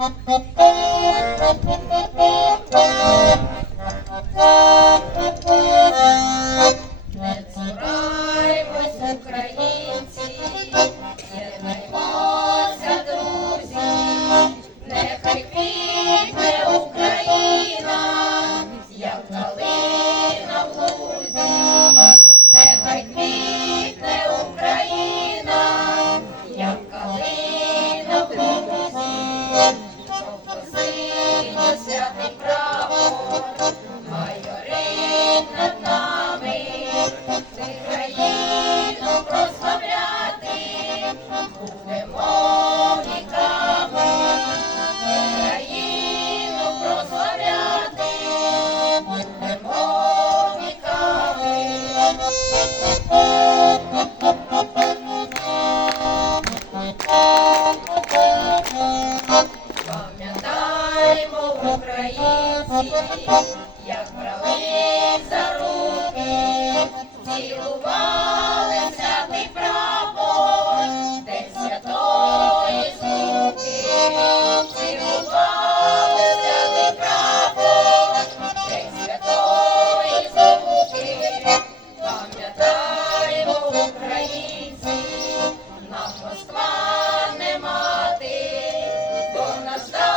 Не українці, як брали за руки, цілували святий прапор, День святої звуки, цілували святий прапор, День святої звуки, пам'ятаймо, українці, нам Москва не мати, до нас